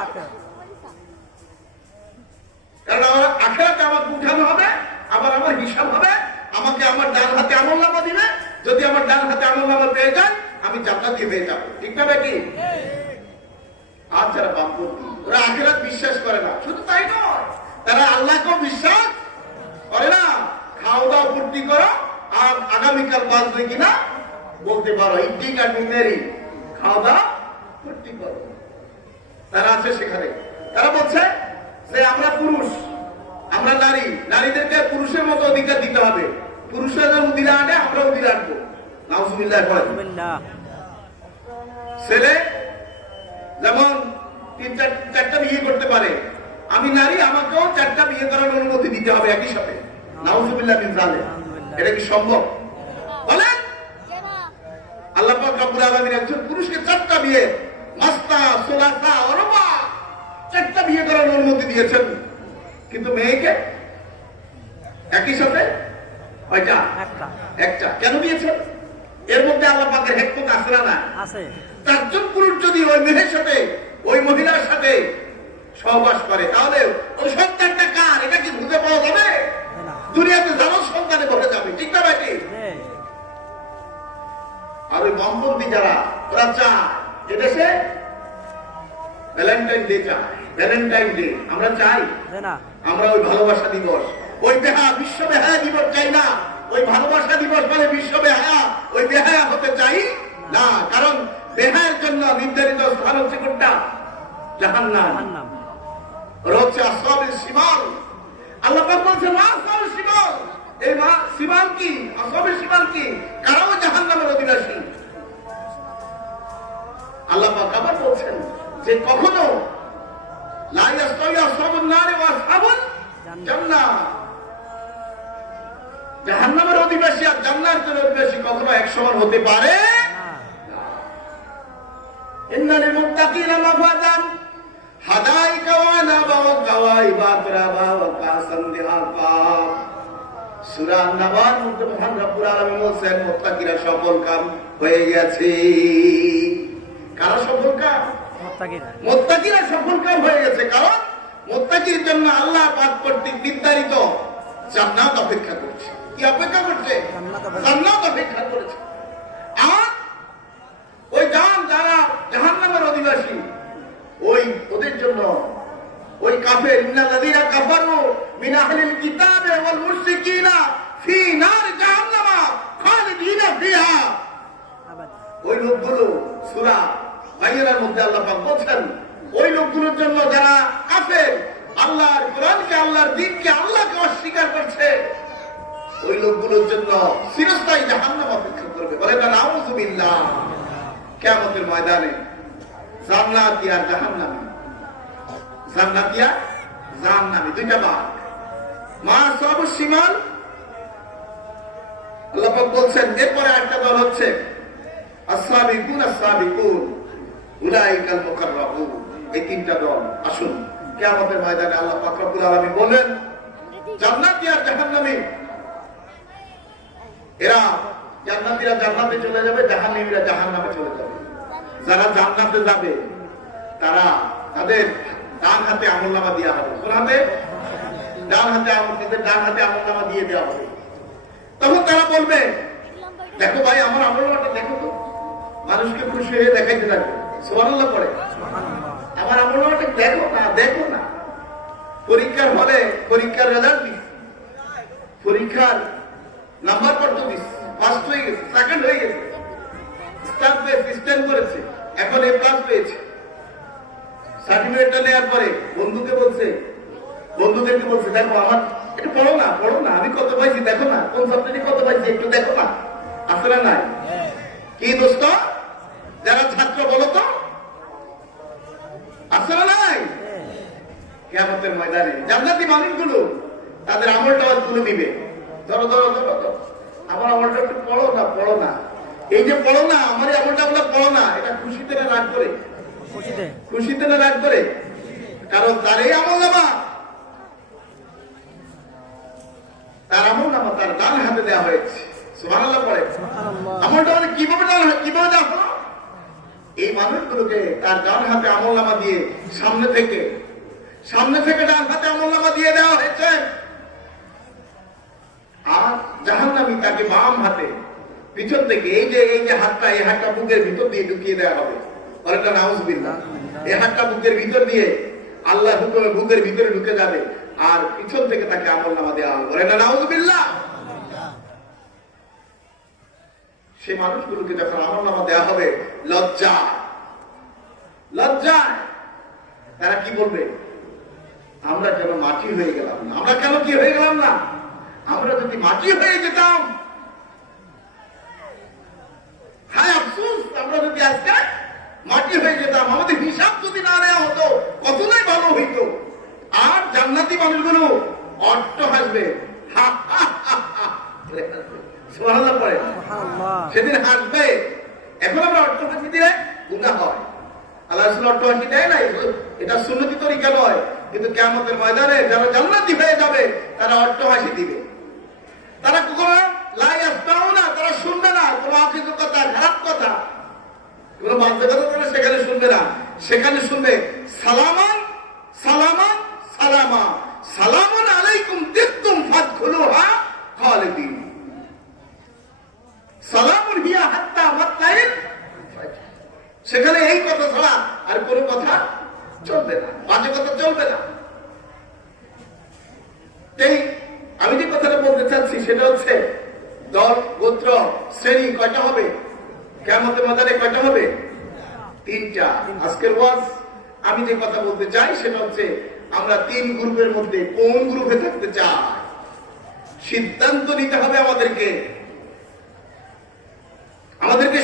কারণ আমার আখিরাতে আমাকে উঠানো হবে, আবার আমার হিসাব হবে, আমাকে আমার ডান হাতে আমলনামা দিবে। যদি আমার ডান হাতে আমলনামা পেয়ে যায় আমি জান্নাতে পেয়ে যাবো। ঠিক না নাকি? আর যারা বামপন্থী ওরা আখিরাত বিশ্বাস করে না। শুধু তাই নয়, তারা আল্লাহকেও বিশ্বাস করে না। খাওয়া দাওয়া ফুর্তি করো, আর আগামীকাল বাঁচবে কিনা বলতে পারো। ইটিং অ্যান্ড মেরি, খাওয়া দাওয়া ফুর্তি করো। তারা আছে সেখানে। তারা বলছে যে আমরা পুরুষ, আমরা নারী, নারীদেরকে পুরুষের মতো অধিকার দিতে হবে। পুরুষেরা উদিরা আনে, আমরা উদিরা আনবো। নাউজুবিল্লাহ। ছেলে যেমন 3-4টা বিয়ে করতে পারে, আমি নারী, আমাকেও 4টা বিয়ে করার অনুমতি দিতে হবে একই সাথে। নাউজুবিল্লাহ মিন জালিক। এটা কি সম্ভব বলেন? আল্লাহ পাক রব্বুল আলামিন একজন পুরুষকে 4টা বিয়ে, মাস্তা, সুলাসা, অরবা, 4টা বিয়ে করার অনুমতি দিয়েছেন, কিন্তু মেয়েকে একই সাথে কয়টা? একটা। কেন দিয়েছেন? এর মধ্যে আল্লাহ পাকের হিকমত আছে না? আছে। 4জন পুরুষ যদি ওই মেয়ের সাথে, ওই মহিলার সাথে সহবাস করে, তাহলে ওই সন্তানটা কার? এটা কি বুঝে পাওয়া যাবে? দুনিয়াতে জানো সন্তানে ভরে যাবে। ঠিক না ভাই? আর ওই বামপন্থী যারা, ওরা চায় এদেশে ভ্যালেন্টাইন ডে চায়। ভ্যালেন্টাইন ডে আমরা চাই না। আমরা ওই ভালোবাসা দিবস, ওই বিশ্ব বেহায়া দিবস চাই না। ওই ভালোবাসা দিবস মানে বিশ্ব বেহায়া, ওই বেহায়া হতে চাই না। কারণ বেহায়ের জন্য নির্ধারিত স্থান হচ্ছে কোনটা? জাহান্নাম। ওরা হচ্ছে আসহাবুল শিমাল। আল্লাহ পাক বলছেন আসহাবুল শিমাল। এই শিমাল কি? আসহাবুল শিমাল কি? কারাও জাহান্নামের অধিবাসী। আল্লাহ পাক আবার বলছেন যে কখনো লা ইয়াস্তাউই আসহাবুন নার ওয়া আসহাবুল জান্নাহ, জাহান্নামের অধিবাসী আর জান্নাতের অধিবাসী কখনো এক সমান হতে পারে না। ইন্নাল মুত্তাকিনা মাফাজান হাদাইকা ওয়া নাবা ওয়া কাওয়াইবা আতরাবা ওয়া কাসান দিহাকা। সূরা আন-নাবার মধ্যে মহান রব্বুল আলামিন বলেন মুত্তাকিরা সফল কাম হয়ে গেছে। কারা সফল কাম? মুত্তাকিরা সফল কাম হয়ে গেছে। কারণ মুত্তাকির জন্য আল্লাহ পাক কর্তৃক নির্ধারিত জান্নাত অপেক্ষা করছে। কি অপেক্ষা করছে? জান্নাত অপেক্ষা করেছে। আর ওই যারা জাহান্নামের অধিবাসী, ওই ওদের জন্য ওই কাফের, ইন্নাল্লাযীনা কাফারু মিন আহলিল কিতাবি ওয়াল মুশরিকিনা ফি নার জাহান্নাম খালিদিনা ফিহা। ওই লোকগুলো সূরা বাইরার মধ্যে আল্লাহ পাক বলেন ওই লোকগুলোর জন্য যারা কাফের, আল্লাহর কোরআনকে, আল্লাহর দ্বীনকে, আল্লাহকে অস্বীকার করছে, ওই লোকগুলোর জন্য চিরস্থায়ী জাহান্নাম অপেক্ষা করবে। বলে না নাউযুবিল্লাহ। কিয়ামতের ময়দানে জান্নাতি আর জাহান্নামী, জান্নাতি আর জাহান্নামী দুইটা ভাগ। মা আসহাবুশ শিমাল আল্লাহ পাক বলছেন। এরপরে একটা দল হচ্ছে আসসাবিকুন আসসাবিকুন উলাইকাল মুকাররাবুন। এই 3টা দল। আসুন কিয়ামতের ময়দানে আল্লাহ পাক রব্বুল আলামিন বলেন জান্নাতি আর জাহান্নামী, এরা জান্নাতীরা জান্নাতে চলে যাবে, জাহান্নামীরা জাহান্নামে চলে যাবে। যারা জান্নাতে যাবে তারা তাদের ডান হাতে আমলনামা দেওয়া হবে। কোন হাতে? ডান হাতে। ডান হাতে আমলনামা দিয়ে দেওয়া হবে। তখন তারা বলবে দেখো ভাই আমার আমলনামাটা দেখো তো। মানুষকে খুশি হয়ে দেখাইতে থাকবে। সুবহানাল্লাহ পড়ে আমার আমলনামাটা দেখো না, দেখো না। পরীক্ষার হলে পরীক্ষার রেজাল্ট দিচ্ছে, পরীক্ষার নাম্বার কত দিচ্ছে, ফার্স্ট হয়ে গেছে, সেকেন্ড হয়ে গেছে, স্টার পেয়েছে, স্ট্যান্ড করেছে, এখন এ প্লাস পেয়েছে। সার্টিফিকেটটা নেওয়ার পরে বন্ধুদেরকে বলছে দেখো আমার একটু পড়ো না, আমি কত পাইছি দেখো না, কোন সাবজেক্টে কত পাইছি একটু দেখো না, আছে না নাই? কি দোস্ত, যারা ছাত্র বলো তো, আছে না নাই? কিয়ামতের ময়দানে জান্নাতি মানুষগুলো তাদের আমলটা তুলে দিবে। ধরো ধরো ধরো ধরো, আমার আমলটা একটু পড়ো না, এই যে পড়ো না, আমার এই আমলটা গুলো পড়ো না, এটা খুশিতে না রাগ করে? খুশিতে না রাগ করে? কারণ তার এই আমল নামা, তার আমল নামা তার ডান হাতে দেওয়া হয়েছে। সুবহানাল্লাহ পড়ে। আমলটা মানে কিভাবে দেওয়া হলো? এই মানুষগুলোকে তার ডান হাতে আমল নামা দিয়ে সামনে থেকে ডান হাতে আমল নামা দিয়ে দেওয়া হয়েছে, আর জাহান্নামী তাকে বাম হাতে পিছন থেকে এই যে হাতটা, এই হাতটা বুকের ভিতর দিয়ে ঢুকিয়ে দেওয়া হবে। বলেন নাউজুবিল্লাহ। এই হাতটা বুকের ভিতর দিয়ে আল্লাহ বুকের ভিতরে ঢুকে যাবে, আর পিছন থেকে তাকে আমল নামা দেওয়া হবে। বলেন নাউজুবিল্লাহ। সে মানুষগুলোকে যখন আমল নামা দেওয়া হবে, লজ্জায় তারা কি বলবে? আমরা কেন মাটি হয়ে গেলাম না? আমরা কেন কি হয়ে গেলাম না? আমরা যদি মাটি হয়ে যেতাম, হায় আফসোস, আমরা যদি আজকে মাটি হয়ে যেতাম, আমাদের হিসাব যদি না নেওয়া হতো, কতটাই ভালো হইত। আর জান্নাতি মানুষগুলো অট্ট হাসবে, সুবহানাল্লাহ পড়ে, সেদিন হাসবে। এখন আমরা অট্ট হাসি দিলে গুনাহ হয়। আল্লাহ রাসূল অট্ট হাসি দেয় নাই, এটা সুন্নতি তরিকা নয়। কিন্তু কিয়ামতের ময়দানে যারা জান্নাতি হয়ে যাবে, তারা অট্ট হাসি দিবে। তারা কখনো লা ইয়াসমাউনা, তারা শুনবে না কোনো অকৃত কথা, খারাপ কথা, কোনো বাজে কথা তারা সেখানে শুনবে না। সেখানে শুনবে সালামান সালামান সালামা, সালামুন আলাইকুম তিবতুম ফাদখুলুহা খালিদিন, সালামুন হিয়া হাত্তা মাতলাইল। সেখানে এই কথা ছাড়া আর কোনো কথা চলবে না, বাজে কথা চলবে না। এই আমি যে কথাটা বলতে চাচ্ছি সেটা হচ্ছে, দল, গোত্র, শ্রেণী কয়টা হবে কিয়ামতের ময়দানে? কয়টা হবে? 3টা। আজকের ওয়াজ আমি যে কথা বলতে চাই সেটা হচ্ছে, আমরা 3 গ্রুপের মধ্যে কোন গ্রুপে থাকতে চাই, সিদ্ধান্ত নিতে হবে আমাদেরকে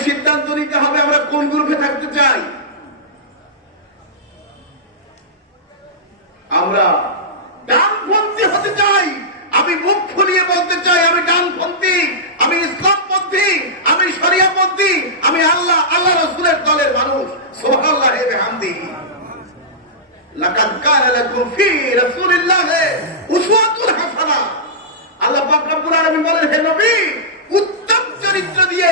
সিদ্ধান্ত নিতে হবে আমরা কোন গ্রুপে থাকতে চাই। আমরা ডানপন্থী হতে চাই, আমি মুখ ফুলিয়ে বলতে চাই আমি ডানপন্থী, আমি ইসলামপন্থী, আমি শরিয়াপন্থী, আমি আল্লাহ রাসূলের দলের মানুষ। সুবহানাল্লাহি ওয়া বিহামদিহি। লাকাদ কানা লাকুম ফি রাসূলিল্লাহি উসওয়াতুন হাসানাহ। আল্লাহ পাক রব্বুল আলামিন বলেন, হে নবী, উত্তম চরিত্র দিয়ে,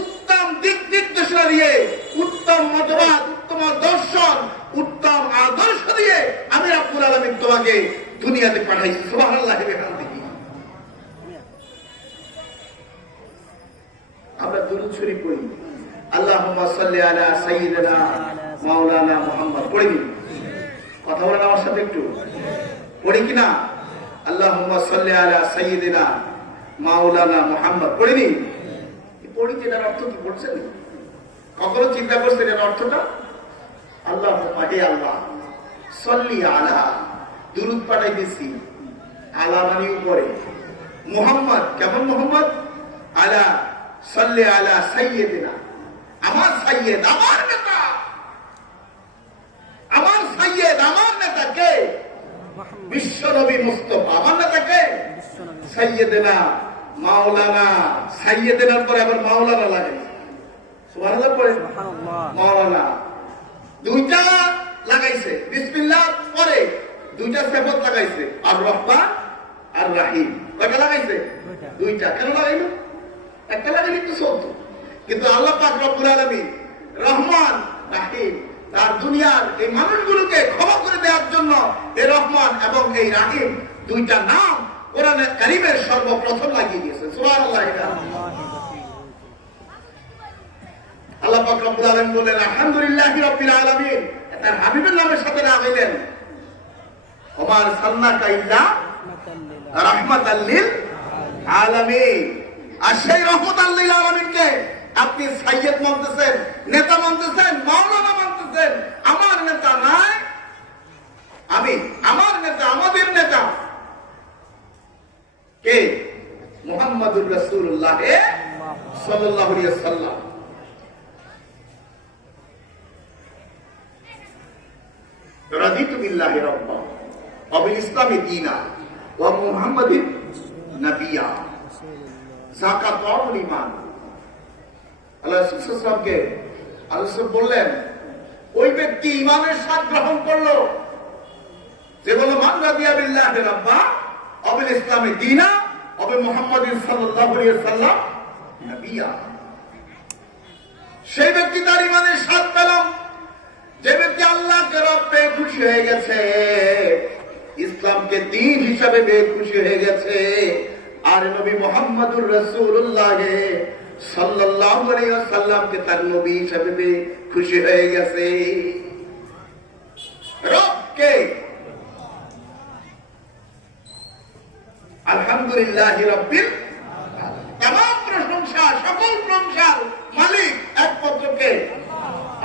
উত্তম দিক নির্দেশনা দিয়ে, উত্তম মতবাদ, উত্তম দর্শন, উত্তম আদর্শ দিয়ে আমি রব্বুল আলামিন তোমাকে দুনিয়াতে পাঠাইছি। সুবহানাল্লাহি ওয়া বিহামদিহি। আমরা দুরূদ শরীফ পড়ি, আল্লাহুম্মা সাল্লি আলা সাইয়্যিদিনা মাওলানা মুহাম্মদ। পড়ি নি? কথা বলেন আমার সাথে একটু, পড়ি কিনা? আল্লাহুম্মা সাল্লি আলা সাইয়্যিদিনা মাওলানা মুহাম্মদ। পড়িনি? পড়ি, এটার অর্থ কি পড়ছেন? কখনো চিন্তা করছেন এর অর্থটা? আল্লাহুম্মা, হে আল্লাহ, সাল্লি আলা, দুরূদ পাঠাইতেছি, আলা মানে উপরে, মুহাম্মদ, কেমন মুহাম্মদ? আলা, সাল্লি আলা সাইয়্যিদিনা, আমার সাইয়্যিদ, আমার নেতা, আমার সাইয়্যিদ, আমার নেতা কে? বিশ্ব নবী মুস্তাফা। আমার নেতা কে? সাইয়্যিদিনা মাওলানা। সাইয়্যিদিনার পরে আবার মাওলানা লাগে। সুবহানাল্লাহ পড়ে, মাওলানা। 2টা লাগাইছে, বিসমিল্লাহ পরে 2টা সিফাত লাগাইছে, আর রহমান আর রাহিম। কয়টা লাগাইছে? 2টা। কেন লাগাইলো? একটা লাগাইলে তো চলতো। কিন্তু আল্লাহ পাক রব্বুল আলামিন রহমান রাহিম, তার দুনিয়ার এই মানুষগুলোকে ক্ষমা করে দেওয়ার জন্য এই রহমান এবং এই রাহিম 2টা নাম কোরআনে কারীমের সর্বপ্রথম লাগিয়ে দিয়েছে। সুবহানাল্লাহ। আল্লাহ পাক রব্বুল আলামিন বলেন, আলহামদুলিল্লাহি রাব্বিল আলামিন। তার হাবিবের নামের সাথে লাগাইলেন, ওমা আরসালনাকা ইল্লা রাহমাতাল লিল আলামিন। আর সেই রহমাতাল লিল আলামিনকে আপনি সাইয়্যিদ মানতেছেন, নেতা মানতেছেন, মাওলানা মানতেছেন। আমার নেতা নাই, আমি, আমার নেতা, আমাদের নেতা কে? মুহাম্মাদুর রাসূলুল্লাহ সাল্লাল্লাহু আলাইহি ওয়াসাল্লাম। রাদিতু বিল্লাহি রাব্বা ওয়া বিল ইসলামি দীনা ওয়া মুহাম্মাদিন নাবিয়্যা। যাকাত ওয়াল ঈমান। আল্লাহ রাসূলকে আল্লাহ বললেন, ওই ব্যক্তি ঈমানের স্বাদ গ্রহণ করলো যে বলল মান রাদিয়া বিল্লাহি রাব্বা ওয়া বিল ইসলামি দীনা ওয়া বি মুহাম্মাদিন সাল্লাল্লাহু আলাইহি ওয়াসাল্লাম নাবিয়্যা। সেই ব্যক্তি তার ঈমানের স্বাদ পেল যে ব্যক্তি আল্লাহকে রব পেয়ে খুশি হয়ে গেছে, ইসলামকে দ্বীন হিসাবে পেয়ে খুশি হয়ে গেছে, আর নবী মুহাম্মদুর রাসূলুল্লাহ সাল্লাল্লাহু আলাইহি ওয়াসাল্লামকে তার নবী হিসাবে পেয়ে খুশি হয়ে গেছে। রবকে আলহামদুলিল্লাহি রাব্বিল আলামিন। তামাম প্রশংসা, সকল প্রশংসার মালিক একমাত্র কে?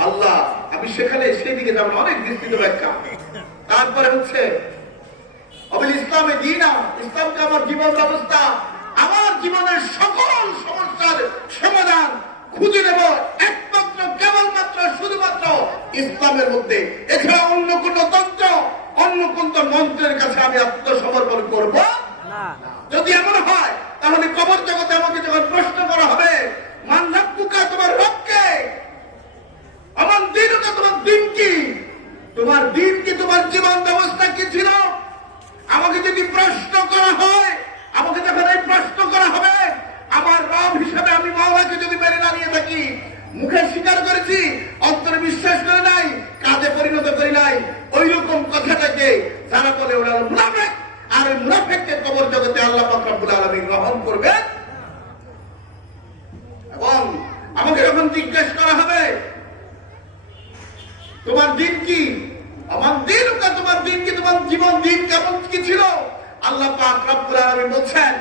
আল্লাহ। আমি সেখানে সেদিকে যাব, অনেক বিস্তৃত ব্যাখ্যা। তারপরে হচ্ছে অবিল ইসলামে দীনা, ইসলামকে আমার জীবন ব্যবস্থা, আমার জীবনের সকল সমস্যার সমাধান খুঁজে নেব একমাত্র কেবলমাত্র শুধুমাত্র ইসলামের মধ্যে। এছাড়া অন্য কোন তন্ত্র, অন্য কোন মন্ত্রের কাছে আমি আত্মসমর্পণ করব না। যদি এমন হয় তাহলে কবর জগতে আমাকে যখন প্রশ্ন করা হবে, মান রাব্বুকা, তোমার রবকে, আমার দিনটা, তোমার দিন কি, তোমার দিন কি, তোমার জীবন ব্যবস্থা কি ছিল, আমাকে যদি প্রশ্ন করা হয়, আমাকে যখন এই প্রশ্ন করা হবে, আমার রব হিসেবে আমি মাওলাকে যদি মেনে না নিয়ে থাকি, মুখে স্বীকার করেছি, অন্তরে বিশ্বাস করে নাই, কাজে পরিণত করি নাই, ওই রকম কথাটাকে যারা বলে ওরা মুনাফিক, আর ওই মুনাফিককে কবর জগতে আল্লাহ পাক রব্বুল আলামিন গ্রহণ করবেন। এবং আমাকে যখন জিজ্ঞেস করা হবে তোমার দিন কি, আমার দিন, তোমার দিন কি, তোমার জীবন দিন কেমন কি ছিল, আল্লাহ পাক রব্বুল আলামিন বলছেন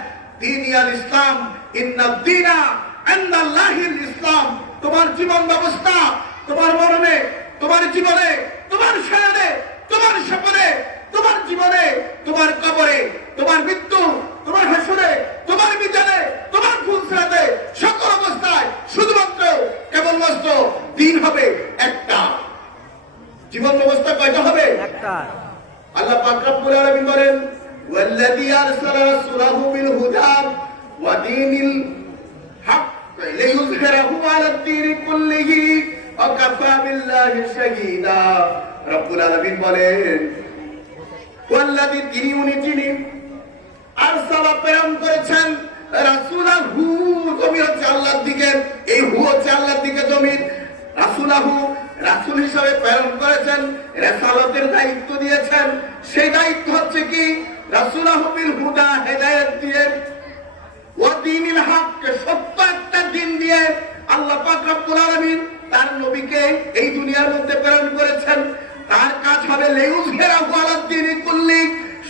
দীনিয়াল ইসলাম, ইন্নাদ দীনা ইনদাল্লাহিল ইসলাম। তোমার জীবন ব্যবস্থা, তোমার মরণে, তোমার জীবনে, তোমার শয়নে, তোমার স্বপ্নে, তোমার জীবনে, তোমার কবরে, তোমার মৃত্যু, তোমার হাসরে, তোমার মিজানে, তোমার ফুলসরাতে, সকল অবস্থায় শুধুমাত্র কেবলমাত্র দিন হবে একটা। জীবন ব্যবস্থা কয়টা হবে? একটা। আল্লাহ পাক রব্বুল আলামিন বলেন ওয়াল্লাযী আরসালা রাসূলাহু বিল হুদা ওয়া দীনিল হক লিইয়ুযহিরাহু আলাদ দীনি কুল্লিহি ওয়া কাফা বিল্লাহি শাহীদা। রব্বুল আলামিন বলেন ওয়াল্লাযী, যিনি আরসালা, প্রেরণ করেছেন, রাসূলাহু, জমির হচ্ছে আল্লাহর দিকে, এই হু হচ্ছে আল্লাহর দিকে জমির, রাসূলাহু, রাসূল হিসাবে প্রেরণ করেছেন, রিসালাতের দায়িত্ব দিয়েছেন। সেই দায়িত্ব হচ্ছে কি? রাসূলাহু বিল হুদা, হেদায়েত দিয়ে, ওয়া দীনিল হক, সত্য একটা দিন দিয়ে আল্লাহ পাক রব্বুল আলামিন তার নবীকে এই দুনিয়ার মধ্যে প্রেরণ করেছেন। তার কাজ হবে লিইয়ুযহিরাহু আলাদ দীনি কুল্লি,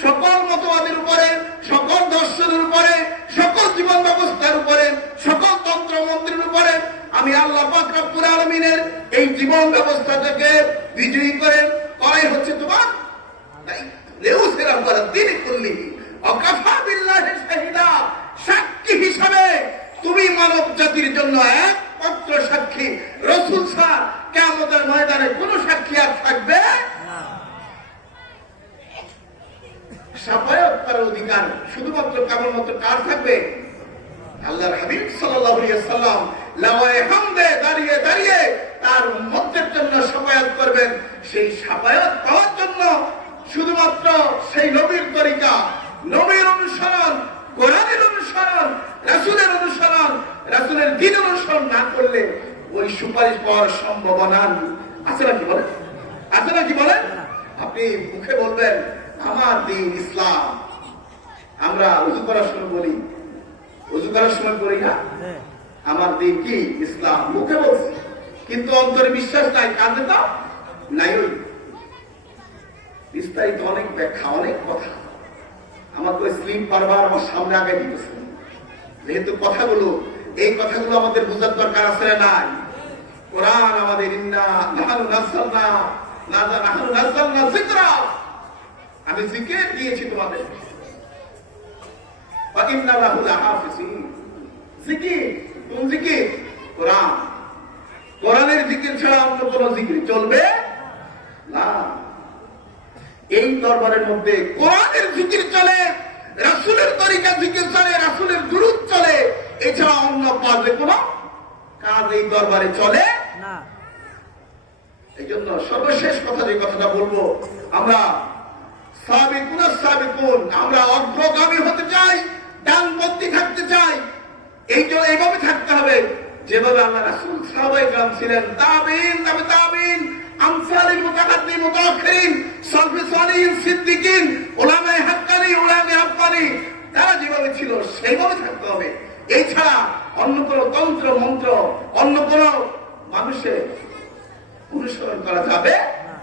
সকল মতবাদের উপরে, সকল দর্শনের উপরে, সকল জীবন ব্যবস্থার উপরে, সকল তন্ত্র মন্ত্রের উপরে আমি আল্লাহ পাক রব্বুল আলামিনের এই জীবন ব্যবস্থাটাকে বিজয়ী করে করাই হচ্ছে তোমার দায়িত্ব। লিইয়ুযহিরাহু আলাদ দীনি কুল্লিহি ওয়া কাফা বিল্লাহি শাহীদা। সাক্ষী হিসাবে তুমি মানব জাতির জন্য একমাত্র সাক্ষী। রাসূল ছাড়া কিয়ামতের ময়দানে কোনো সাক্ষী আর থাকবে না। শাফায়াত করার অধিকার শুধুমাত্র কেবলমাত্র কার থাকবে? আল্লাহর হাবিব সাল্লাল্লাহু আলাইহি ওয়াসাল্লাম লাওয়ায়ে হামদে দাঁড়িয়ে দাঁড়িয়ে তার উম্মতের জন্য শাফায়াত করবেন। সেই শাফায়াত পাওয়ার জন্য শুধুমাত্র সেই নবীর তরিকা, নবীর অনুসরণ, কোরআনের অনুসরণ, রাসূলের অনুসরণ, রাসূলের দ্বীন অনুসরণ না করলে ওই সুপারিশ পাওয়ার সম্ভাবনা আছে নাকি বলেন? আছে নাকি বলেন? আপনি মুখে বলবেন আমার দ্বীন ইসলাম, আমরা ওযু করার সময় বলি, ওযু করার সময় বলি না আমার দ্বীন কি ইসলাম, মুখে বলছি, কিন্তু অন্তরে বিশ্বাস নাই, কাজে তো নাই। ওই বিস্তারিত অনেক ব্যাখ্যা, অনেক কথা আমাকে স্লিপ বারবার আমার সামনে আগে দিতেছে। যেহেতু কথাগুলো, এই কথাগুলো আমাদের বোঝার দরকার আছে না নাই? কোরআন আমাদের ইন্না নাহনু নাযালনা যিকরা, আমি জিকির দিয়েছি তোমাদের। ফাইন্না লাহু লাহাফিজিন। জিকির, কোন জিকির? কোরআন। কোরআনের জিকির ছাড়া অন্য কোন জিকির চলবে না। এই দরবারের মধ্যে কোরআনের জিকির চলে, রাসূলের তরিকা জিকির চলে, রাসূলের দুরূদ চলে, এছাড়া অন্য কাজে কোনো কাজ এই দরবারে চলে না। এই জন্য সর্বশেষ কথা, যে কথাটা বলবো, আমরা সাবিকুন সাবিকুন, আমরা অগ্রগামী হতে চাই, ডানপন্থী থাকতে চাই। এইভাবে থাকতে হবে যেভাবে আল্লাহ রাসূল সাহাবায়ে কেরাম ছিলেন, তাবিঈন, তাবে তাবিঈন, আমসালিল মুতাকাদ্দিমিন মুতাআখিরিন, সালফে সালিহিন, সিদ্দিকিন, উলামায়ে হাক্কানি, উলামায়ে আব্বানি, তারা যেভাবে ছিল সেইভাবে থাকতে হবে। এছাড়া অন্য কোন তন্ত্র মন্ত্র, অন্য কোন মানুষের অনুসরণ করা যাবে না।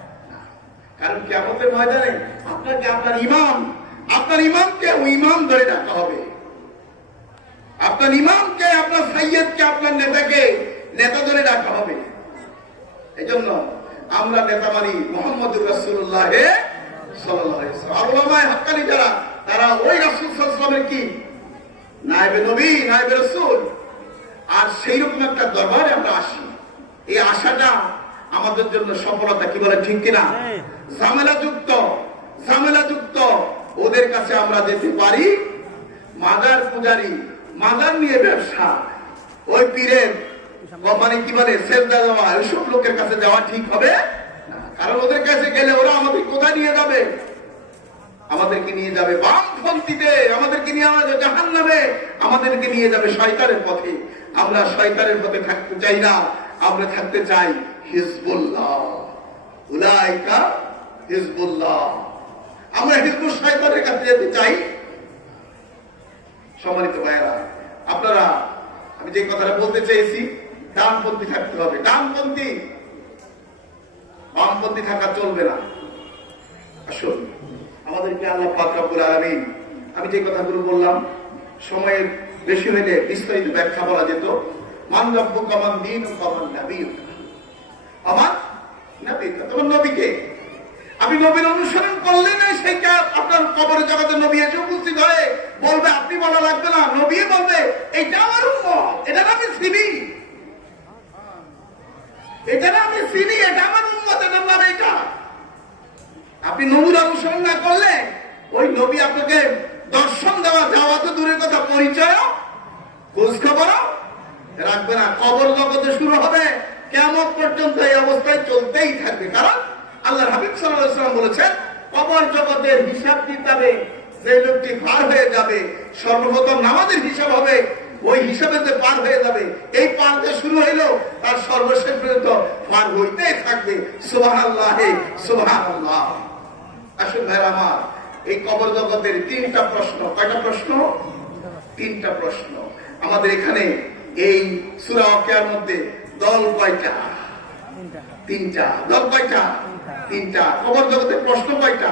কারণ কিয়ামতের ময়দানে আপনাকে আপনার ইমামকে ওই ইমাম ধরে রাখা হবে, আপনার ইমামকে, আপনার সাইয়্যিদকে, আপনার নেতাকে নেতা ধরে রাখা হবে। এই জন্য আমরা নেতা মানি মুহাম্মদুর রাসূলুল্লাহ সাল্লাল্লাহু আলাইহি ওয়াসাল্লাম। আর উলামায়ে হাক্কানি যারা, তারা ওই রাসূল সাল্লাল্লাহু আলাইহি ওয়াসাল্লামের কি নায়েবে নবী, নায়েবে রাসূল। আর সেই রকম একটা দরবারে আমরা আসি। এই আশাটা আমাদের জন্য সফলতা, কি বলে ঠিক কিনা? ঝামেলাযুক্ত ওদের কাছে আমরা যেতে পারি। মাজার পূজারি, মাজার নিয়ে ব্যবসা, ওই পীরের মানে কি বলে সেজদা দেওয়া, ওইসব লোকের কাছে যাওয়া ঠিক হবে না। কারণ ওদের কাছে গেলে ওরা আমাদের কোথায় নিয়ে যাবে? আমাদেরকে নিয়ে যাবে বামপন্থীতে, আমাদেরকে নিয়ে যাবে জাহান্নামে, আমাদেরকে নিয়ে যাবে শয়তানের পথে। আমরা শয়তানের পথে থাকতে চাই না, আমরা থাকতে চাই হিজবুল্লাহ। উলাইকা হিজবুল্লাহ। আমরা হিজবুল শয়তানের কাছে যেতে চাই। সম্মানিত ভাইরা, আপনারা, আমি যে কথাটা বলতে চেয়েছি, ডানপন্থী থাকতে হবে। ডানপন্থী, বামপন্থী থাকা চলবে না। আসুন, আমাদেরকে আল্লাহ পাক রব্বুল আলামিন, আমি যে কথাগুলো বললাম, সময়ের বেশি হইলে বিস্তারিত ব্যাখ্যা বলা যেত। মান রাব্বুকা মান দীনুকা মান নাবিয়ুকা, আমার নবী, তোমার নবীকে। আপনি নবীর অনুসরণ করলে না, সেইটা আপনার কবরে জগতে নবী এসে উপস্থিত হয়ে বলবে, আপনি বলা লাগবে না, নবী বলবে এটা আমার উম্মত, এটা আমি চিনি, এটা আমি চিনি, এটা আমার উম্মত, এটা নাম এটা। আপনি নবীর অনুসরণ না করলে ওই নবী আপনাকে দর্শন দেওয়া, যাওয়া তো দূরের কথা, পরিচয় খোঁজ খবর রাখবে না। কবর জগতে শুরু হবে, কিয়ামত পর্যন্ত এই অবস্থায় চলতেই থাকবে। কারণ আল্লাহর হাবিব সাল্লাল্লাহু আলাইহি ওয়াসাল্লাম বলেছেন, কবর জগতের হিসাব কিতাবে যে লোকটি পার হয়ে যাবে, সর্বপ্রথম নামাজের হিসাব হবে, ওই হিসাবে যে পার হয়ে যাবে, এই পার যে শুরু হইলো, তার সর্বশেষ পর্যন্ত পার হইতেই থাকবে। সুবহানাল্লাহ, সুবহানাল্লাহ। আসুন ভাইরা আমার, এই কবর জগতের তিনটা প্রশ্ন। কয়টা প্রশ্ন? তিনটা প্রশ্ন। আমাদের এখানে এই সূরা ওয়াকিয়ার মধ্যে দল কয়টা? তিনটা। দল কয়টা? তিনটা। কবর জগতের প্রশ্ন কয়টা?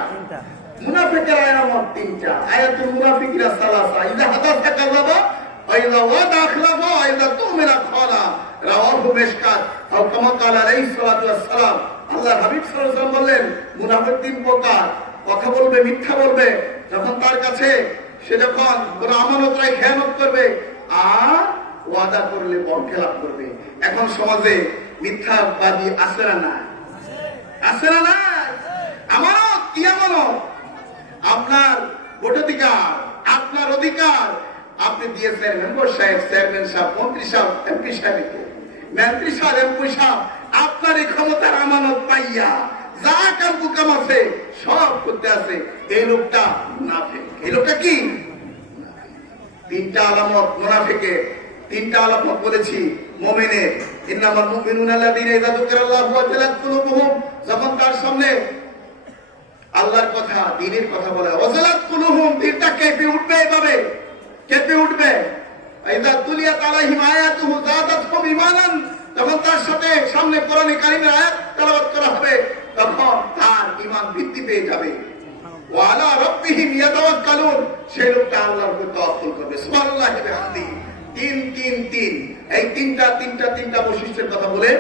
মুনাফিকের আলামত তিনটা। আয়াতুল মুনাফিকিনা সালাসা, ইযা হাদাসা কাযাবা ওয়া ইযা ওয়াদা আখলাফা ওয়া ইযা তুমিনা খানা। রাওয়াহু মিশকাত। আও কামা ক্বালা আলাইহিস সালাতু ওয়াস সালাম। আল্লাহর হাবিব সাল্লাল্লাহু আলাইহি ওয়াসাল্লাম বললেন, মুনাফিক তিন প্রকার। কথা বলবে, মিথ্যা বলবে, যখন তার কাছে সে যখন কোন আমানত রায় খেয়ানত করবে, আর ওয়াদা করলে বরখেলাপ করবে। এখন সমাজে মিথ্যাবাদী আছে না না? আছে না না? আমানত কি? আমানত আপনার ভোটাধিকার, আপনার অধিকার আপনি দিয়েছেন মেম্বার সাহেব, চেয়ারম্যান সাহেব, মন্ত্রী সাহেব, এমপি সাহেবকে, মন্ত্রী সাহেব, এমপি সাহেব, আপনার এই ক্ষমতার আমানত পাইয়া যা কামু কাম আছে সব করতে আছে, এই লোকটা মুনাফিক। এই লোকটা কি? তিনটা আলামত মুনাফিকের। তিনটা আলামত বলেছি মুমিনের। ইন্নামাল মুমিনুনা আল্লাযীনা ইযা যুকিরাল্লাহু ওয়াজিলাত কুলুবুহুম, যখন তার সামনে আল্লাহর কথা, দ্বীনের কথা বলে, ওয়াজিলাত কুলুবুহুম, দিলটা কেঁপে উঠবে, এভাবে কেঁপে উঠবে। ইযা তুলিয়াত আলাইহিম আয়াতুহু যাদাতহুম ঈমানান, যখন তার সাথে সামনে কোরআনে কারীমের আয়াত তেলাওয়াত করা হবে, তখন তার ঈমান বৃদ্ধি পেয়ে যাবে। ওয়া আলা রাব্বিহিম ইয়াতাওয়াক্কালুন, সেই লোকটা আল্লাহর উপর তাওয়াক্কুল করবে। সুবহানাল্লাহি ওয়া বিহামদিহি। তিন। এই তিনটা বৈশিষ্ট্যের কথা বলে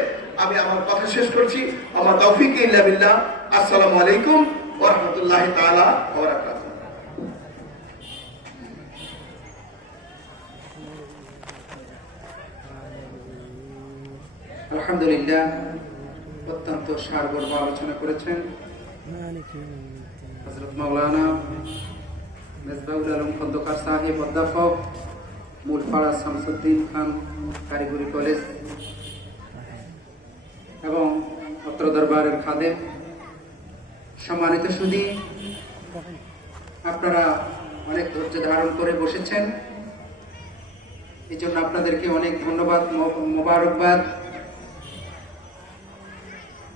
আমি আমার কথা শেষ করছি। আমার তৌফিক ইল্লা বিল্লাহ। আসসালামু আলাইকুম ওয়া রাহমাতুল্লাহি তাআলা ওয়া বারাকাতুহু। আলহামদুলিল্লাহ অত্যন্ত সারগর্ভ আলোচনা করেছেন হযরত মাওলানা মেজবাউল আলম খন্দকার সাহেব, অধ্যাপক, মূলপাড়া শামসুদ্দিন খান কারিগরি কলেজ এবং অত্র দরবারের খাদেম। সম্মানিত সুধী, আপনারা অনেক ধৈর্য ধারণ করে বসেছেন, এই জন্য আপনাদেরকে অনেক ধন্যবাদ, মোবারকবাদ।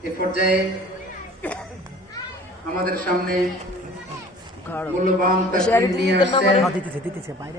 এ পর্যায়ে আমাদের সামনে মূল্যবান তাকরীর নিয়ে আসছেন দিতেছে বাইরে